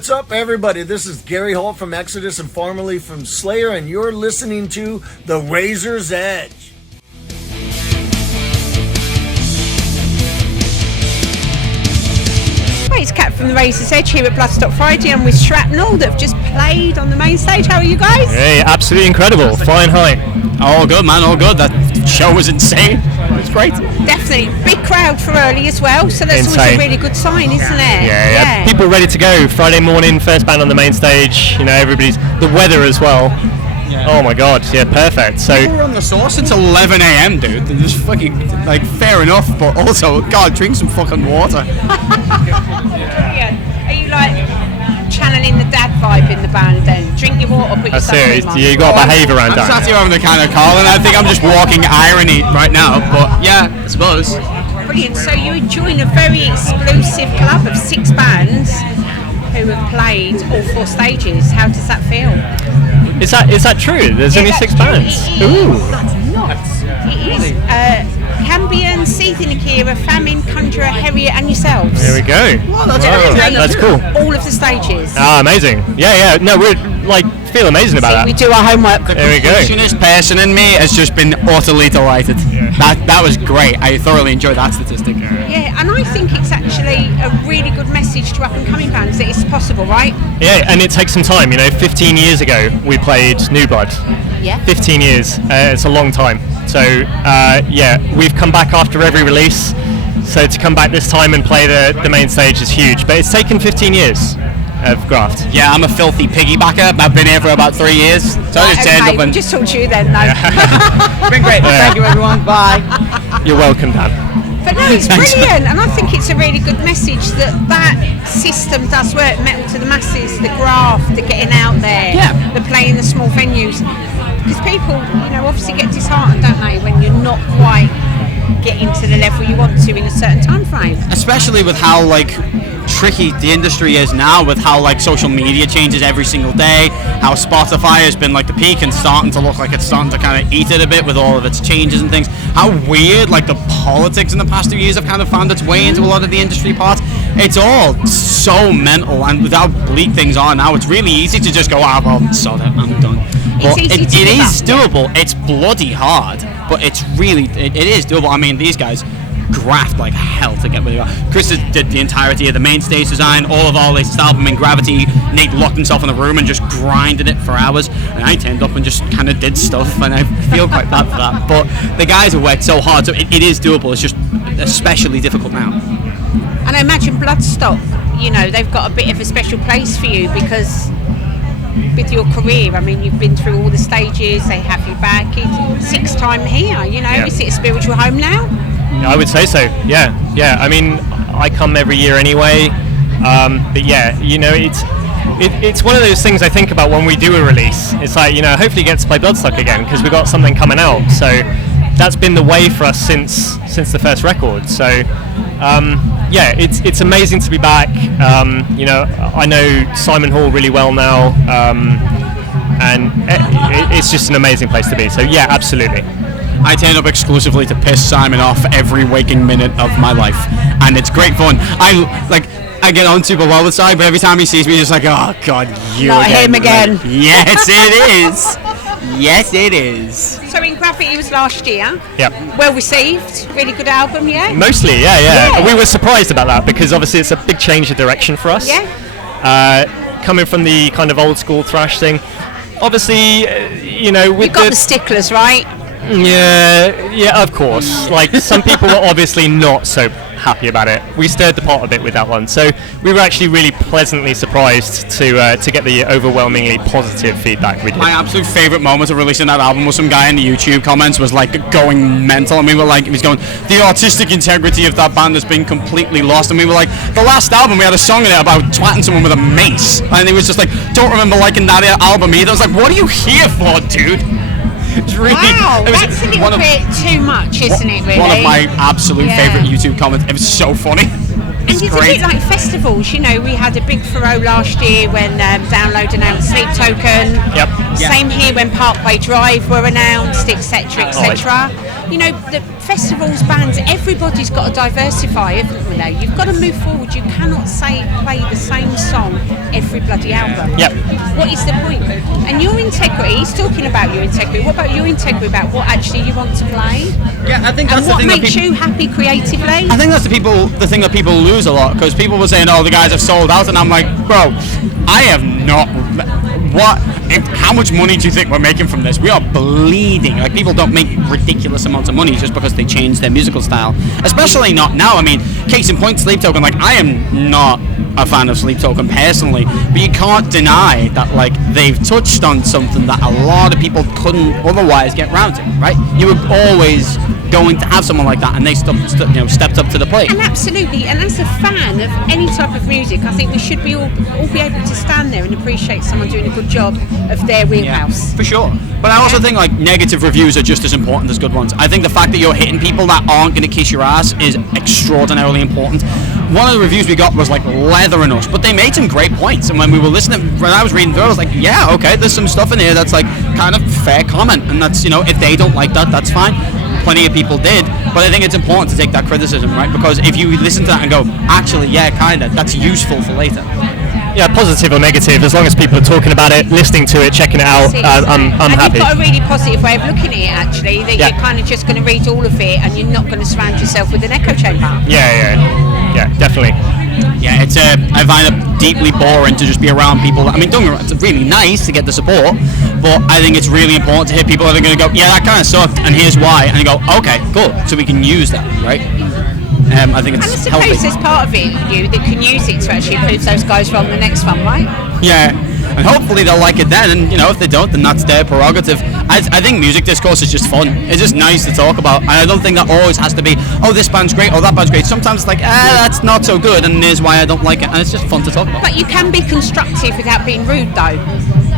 What's up, everybody? This is Gary Holt from Exodus and formerly from Slayer, and you're listening to The Razor's Edge. Hi, it's Kat from The Razor's Edge here at Bloodstock Friday. I'm with Shrapnel that have just played on the main stage. How are you guys? Hey, absolutely incredible. Flying high. All good, man, all good. That show was insane. It was great. Definitely. Big crowd for early as well, so that's always a really good sign, isn't it? Yeah. People ready to go. Friday morning, first band on the main stage. You know, everybody's... The weather as well. Yeah. Oh my god, yeah, perfect. So people were on the source until 11 a.m, dude. They're just fucking, like, fair enough, but also, God, drink some fucking water. Are you like channeling the dad vibe in the band then? Drink your water, put your serious. on. You got to behave around that. I'm sat here having a kind of call, and I think I'm just walking irony right now, but yeah, I suppose. Brilliant. So you join a very exclusive club of 6 bands who have played all 4 stages. How does that feel? Is that true? There's only 6 bands. Ooh, that's nuts. It is. Cambion, Seething Akira, Famine, Conjurer, Harriet, and yourselves. There we go. Wow. That's cool. All of the stages. Ah, amazing. Yeah. No, we're like feel amazing about that. We do our homework. The completionist person in me has just been utterly delighted. Yeah. That was great. I thoroughly enjoyed that statistic. Yeah, and I think it's actually a really good message to up and coming bands that it's possible, right? Yeah, and it takes some time. You know, 15 years ago we played New Blood. Yeah. 15 years. It's a long time. So we've come back after every release. So to come back this time and play the main stage is huge. But it's taken 15 years of graft. Yeah, I'm a filthy piggybacker. I've been here for about 3 years. So I just turned up and... just talked to you then, though. It's been great. Thank you, everyone. Bye. You're welcome, Dan. But no, it's brilliant, and I think it's a really good message that system does work. Metal to the masses, the graft, the getting out there, the playing the small venues. Because people, obviously get disheartened, don't they, when you're not quite getting to the level you want to in a certain time frame. Especially with how tricky the industry is now, with how social media changes every single day, how Spotify has been the peak and starting to look like it's starting to kind of eat it a bit with all of its changes and things. How weird the politics in the past 2 years have kind of found its way into a lot of the industry parts. It's all so mental, and with how bleak things are now, it's really easy to just go, well, sod it, I'm done. But it is doable. It's bloody hard, but it is doable. I mean, these guys graft like hell to get where they are. Chris did the entirety of the main stage design, all of our latest album in Gravity. Nate locked himself in the room and just grinded it for hours, and I turned up and just kind of did stuff, and I feel quite bad for that. But the guys have worked so hard, so it is doable. It's just especially difficult now. And I imagine Bloodstock, they've got a bit of a special place for you because with your career, I mean, you've been through all the stages, they have you back. It's 6th time here, Is it a spiritual home now? I would say so, yeah. I mean, I come every year anyway, but yeah, it's one of those things I think about when we do a release. It's like, hopefully get to play Bloodstock again because we've got something coming out. So that's been the way for us since the first record. So it's amazing to be back. I know Simon Hall really well now, and it's just an amazing place to be. So yeah, absolutely. I turn up exclusively to piss Simon off every waking minute of my life, and it's great fun. I get on super well with Simon, but every time he sees me, he's just like, oh God, you not again. Him again. Yes, it is. Yes, it is. So in Gravity was last year. Yep. Well received. Really good album, yeah? Mostly, yeah. We were surprised about that because obviously it's a big change of direction for us. Yeah. Coming from the kind of old school thrash thing. Obviously, with You've got the sticklers, right? Yeah, of course. Some people were obviously not so happy about it. We stirred the pot a bit with that one, so we were actually really pleasantly surprised to get the overwhelmingly positive feedback we did. My absolute favourite moment of releasing that album was some guy in the YouTube comments was going mental, and we were he was going, the artistic integrity of that band has been completely lost, and we were like, the last album we had a song in it about twatting someone with a mace, and he was just don't remember liking that album either. I was like, what are you here for, dude? Wow, that's a little bit too much, isn't it, really? One of my absolute favourite YouTube comments. It was so funny. It's great. A bit like festivals, we had a big furore last year when Download announced Sleep Token. Yep. Same here when Parkway Drive were announced, etc., etc. you know, the festivals, bands, everybody's got to diversify, haven't they? You've got to move forward. You cannot play the same song every bloody album. Yep. What is the point? And your integrity, he's talking about your integrity. What about your integrity about what actually you want to play? Yeah, I think that's And the what thing that makes you happy creatively? I think that's the thing that people lose a lot, because people were saying, "Oh, the guys have sold out," and I'm like, "Bro, I have not. How much money do you think we're making from this? We are bleeding. Like, people don't make ridiculous amounts of money just because they change their musical style, especially not now. I mean, case in point, Sleep Token. Like, I am not a fan of Sleep Token personally, but you can't deny that, like, they've touched on something that a lot of people couldn't otherwise get round to, right? You were always going to have someone like that, and they stepped up to the plate. And absolutely, and as a fan of any type of music, I think we should be all be able to stand there and appreciate someone doing a good job of their wheelhouse. Yeah, for sure. But I also think, like, negative reviews are just as important as good ones. I think the fact that you're hitting people that aren't going to kiss your ass is extraordinarily important. One of the reviews we got was like leathering us, but they made some great points. And when we were listening, when I was reading through, I was like, yeah, okay, there's some stuff in here that's like kind of fair comment, and that's, you know, if they don't like that, that's fine. Plenty of people did, but I think it's important to take that criticism, right? Because if you listen to that and go, actually, yeah, kind of, that's useful for later. Yeah, positive or negative, as long as people are talking about it, listening to it, checking it out, I'm and happy. You've got a really positive way of looking at it, actually, that you're kind of just going to read all of it and you're not going to surround yourself with an echo chamber. Yeah, definitely. Yeah, I find it deeply boring to just be around people. I mean, don't get me wrong, it's really nice to get the support, but I think it's really important to hear people that are going to go, yeah, that kind of sucked, and here's why, and you go, okay, cool, so we can use that, right? I think it's And I healthy. suppose there's part of it, you, that can use it to actually prove those guys wrong the next one, right? Yeah, and hopefully they'll like it then, and, you know, if they don't, then that's their prerogative. I think music discourse is just fun. It's just nice to talk about, and I don't think that always has to be, oh, this band's great, oh, that band's great. Sometimes it's like, that's not so good, and here's why I don't like it, and it's just fun to talk about. But you can be constructive without being rude, though.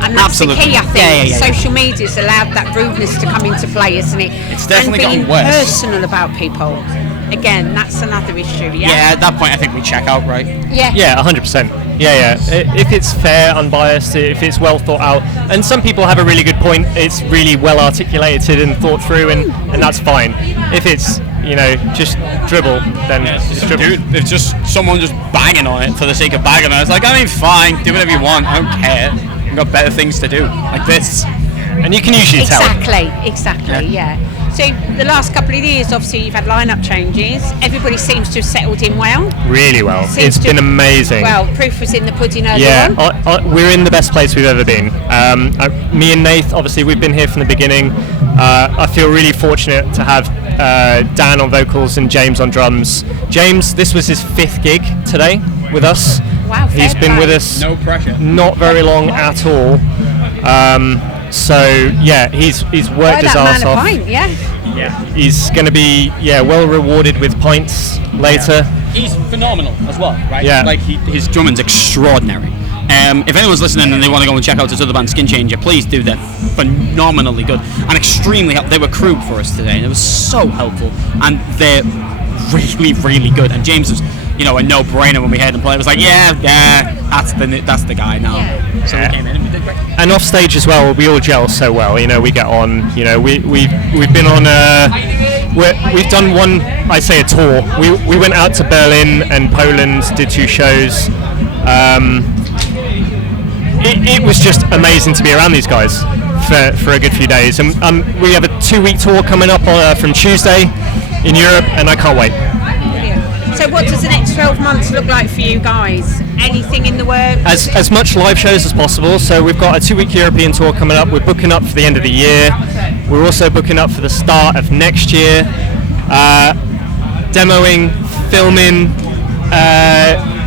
And that's Absolutely. the key, I think. Yeah. Social media's allowed that rudeness to come into play, isn't it? It's definitely and being gotten worse. personal about people. Again, that's another issue, Yeah, at that point I think we check out, right? Yeah, 100%. Yeah. If it's fair, unbiased, if it's well thought out, and some people have a really good point, it's really well articulated and thought through, and that's fine. If it's, you know, just dribble, then just dribble. Dude, it's just someone just banging on it for the sake of banging on it. It's like, I mean, fine, do whatever you want, I don't care. You've got better things to do, like this. And you can usually tell. Exactly, yeah. So the last couple of years, obviously, you've had lineup changes. Everybody seems to have settled in well. Really well. It's been amazing. Well, proof was in the pudding earlier on. We're in the best place we've ever been. Me and Nath, obviously, we've been here from the beginning. I feel really fortunate to have Dan on vocals and James on drums. James, this was his 5th gig today with us. Wow, He's been with us No pressure. not very long at all. So yeah, he's worked his ass off. Pint, yeah. He's going to be well rewarded with pints later. He's phenomenal as well, right? Yeah. Like, his drumming's extraordinary. If anyone's listening and they want to go and check out his other band, Skin Changer, please do. They're phenomenally good and extremely helpful. They were crew for us today, and it was so helpful. And they're really, really good. And James was, you know, a no-brainer when we heard him play. It was like, yeah, that's the guy now. Yeah. So we came in and we did great. And off stage as well, we all gel so well. You know, we get on. You know, we've been on we've done one, I say a tour. We went out to Berlin and Poland, did 2 shows. It was just amazing to be around these guys for a good few days. And we have a 2-week tour coming up from Tuesday in Europe, and I can't wait. So what does the next 12 months look like for you guys? Anything in the works? As much live shows as possible. So we've got a 2-week European tour coming up. We're booking up for the end of the year. We're also booking up for the start of next year. Demoing, filming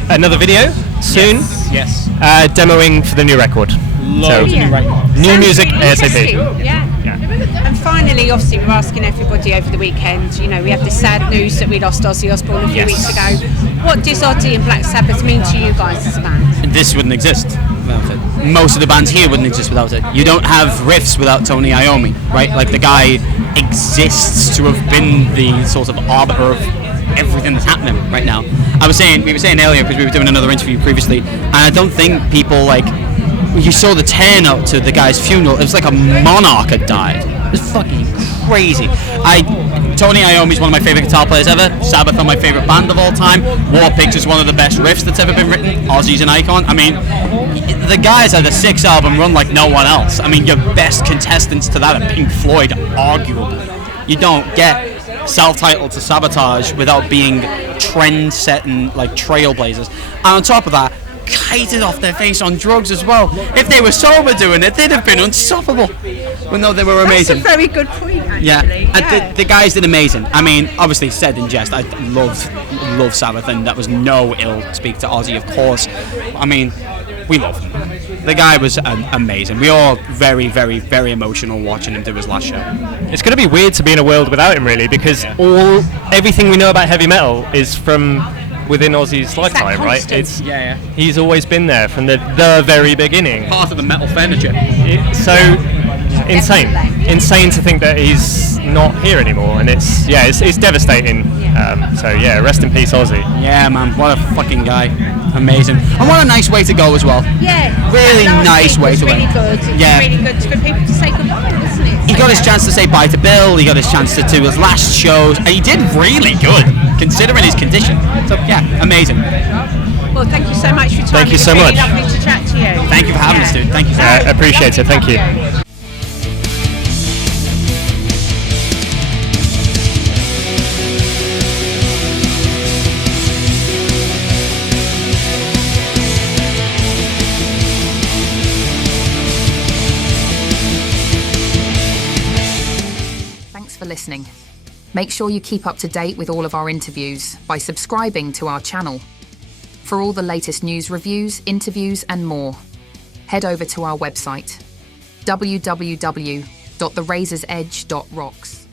another video soon. Yes. Demoing for the new record. Loads of new records. New Sounds music really ASAP. interesting, Yeah. And finally, obviously, we're asking everybody over the weekend, you know, we have the sad news that we lost Ozzy Osbourne a few weeks ago. What does Ozzy and Black Sabbath mean to you guys as a band? This wouldn't exist without it. Most of the bands here wouldn't exist without it. You don't have riffs without Tony Iommi, right? Like, the guy exists to have been the sort of arbiter of everything that's happening right now. We were saying earlier, because we were doing another interview previously, and I don't think people, like, you saw the turnout to the guy's funeral. It was like a monarch had died. It was fucking crazy. Tony Iommi's one of my favorite guitar players ever. Sabbath are my favorite band of all time. War Pigs is one of the best riffs that's ever been written. Ozzy's an icon. I mean, the guys had a 6-album run like no one else. I mean, your best contestants to that are Pink Floyd, arguably. You don't get self-titled to Sabotage without being trend-setting, like, trailblazers. And on top of that, kited off their face on drugs as well. If they were sober doing it, they'd have been unstoppable. Well, no, they were amazing. That's a very good point, actually. Yeah, and the guys did amazing. I mean, obviously, said in jest, I love Sabbath, and that was no ill speak to Ozzy, of course. I mean, we love him. The guy was amazing. We all very, very, very emotional watching him do his last show. It's going to be weird to be in a world without him, really, because everything we know about heavy metal is from within Ozzy's lifetime, right? It's he's always been there from the very beginning. Part of the metal furniture. So insane to think that he's not here anymore, and it's devastating. So yeah, rest in peace, Ozzy. Yeah, man, what a fucking guy. Amazing. And what a nice way to go as well. Yeah. Really nice way to really end. good. Yeah. It's really good for people to say goodbye, isn't it? He got his chance to say bye to Bill, he got his chance to do his last shows, and he did really good, considering his condition. So, yeah, amazing. Well, thank you so much for your time. Thank you so really much. Lovely to chat to you. Thank you for having us, dude. Thank you so much. I appreciate it. Thank you. Thanks for listening. Make sure you keep up to date with all of our interviews by subscribing to our channel. For all the latest news, reviews, interviews and more, head over to our website www.therazorsedge.rocks.